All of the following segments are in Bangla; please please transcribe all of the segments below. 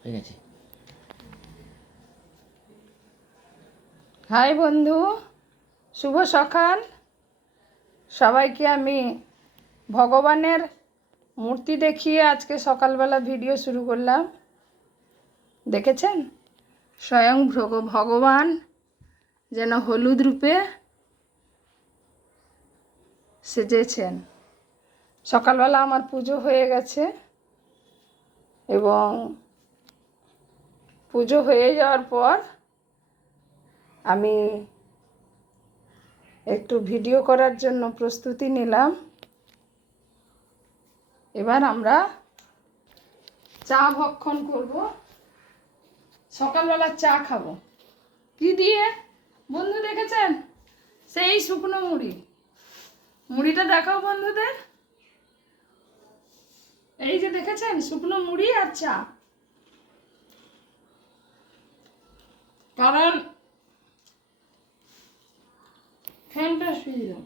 হয়ে গেছে। হাই বন্ধু, শুভ সকাল। সবাইকে আমি ভগবানের মূর্তি দেখিয়ে আজকে সকালবেলা ভিডিও শুরু করলাম। দেখেছেন, স্বয়ং ভগবান যেন হলুদ রূপে সেজেছেন। সকালবেলা আমার পুজো হয়ে গেছে এবং পুজো হয়ে যাওয়ার পর আমি একটু ভিডিও করার জন্য প্রস্তুতি নিলাম। এবার আমরা চা ভক্ষণ করব, সকালবেলা চা খাবো। কি দিয়ে বন্ধু দেখেছেন? সেই শুকনো মুড়ি। মুড়িটা দেখাও বন্ধুদের। এই যে দেখেছেন, শুকনো মুড়ি আর চা। কারণ ফ্যানটা শুয়ে দাও।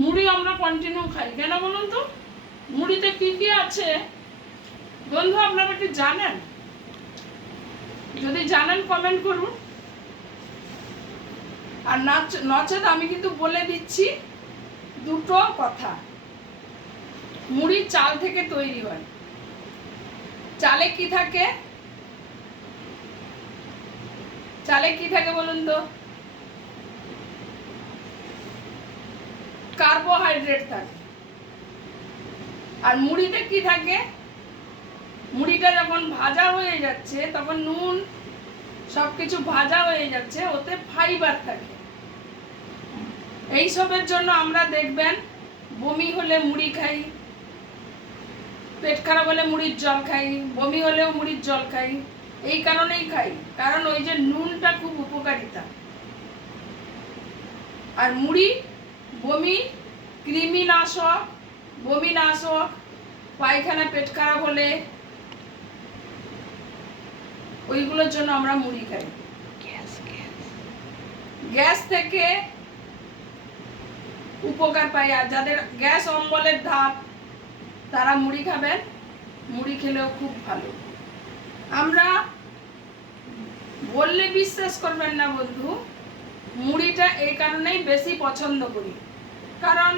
মুড়ি আমরা কন্টিনিউ খাই, কেন বলুন তো? মুড়িতে কি কি আছে বন্ধু আপনারা কি জানেন? যদি জানেন কমেন্ট করুন। আর নচেত আমি কিন্তু বলে দিচ্ছি দুটো কথা। মুড়ি চাল থেকে তৈরি হয়। চালে কি থাকে? চালে কি থাকে বলুন তো? কার্বোহাইড্রেট থাকে। আর মুড়িতে কি থাকে? মুড়িটা যখন ভাজা হয়ে যাচ্ছে, তখন নুন সবকিছু ভাজা হয়ে যাচ্ছে, ওতে ফাইবার থাকে। এইসবের জন্য আমরা দেখবেন বমি হলে মুড়ি খাই, পেট খারাপ হলে মুড়ির জল খাই, বমি হলেও মুড়ির জল খাই। এই কারণেই খাই, কারণ ওই যে নুনটা খুব উপকারিতা। আর মুড়ি বমি, কৃমিনাশক, বমি নাশক, পায়খানা পেট খারাপ হলে ওইগুলোর জন্য আমরা মুড়ি খাই। গ্যাস থেকে উপকার পাই। আর যাদের গ্যাস অম্বলের ধাত, তারা মুড়ি খাবেন। মুড়ি খেলেও খুব ভালো। আমরা বললে বিশ্বাস করবেন না বন্ধু, মুড়িটা এই কারণেই বেশি পছন্দ করি। কারণ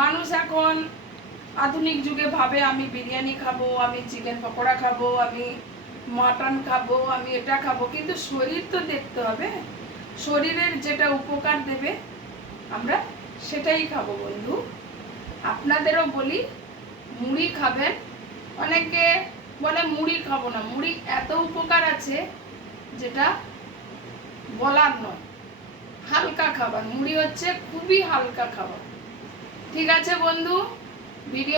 মানুষ এখন আধুনিক যুগে ভাবে আমি বিরিয়ানি খাবো, আমি চিকেন পকোড়া খাবো, আমি মাটন খাবো, আমি এটা খাবো। কিন্তু শরীর তো দেখতে হবে। শরীরের যেটা উপকার দেবে আমরা সেটাই খাবো বন্ধু। আপনাদেরও বলি মুড়ি খাবেন। অনেকে বলে মুড়ি খাবো না। মুড়ি এত উপকার আছে যেটা বলার নয়। হালকা খাবার, মুড়ি হচ্ছে খুবই হালকা খাবার। ঠিক আছে বন্ধু, ভিডিও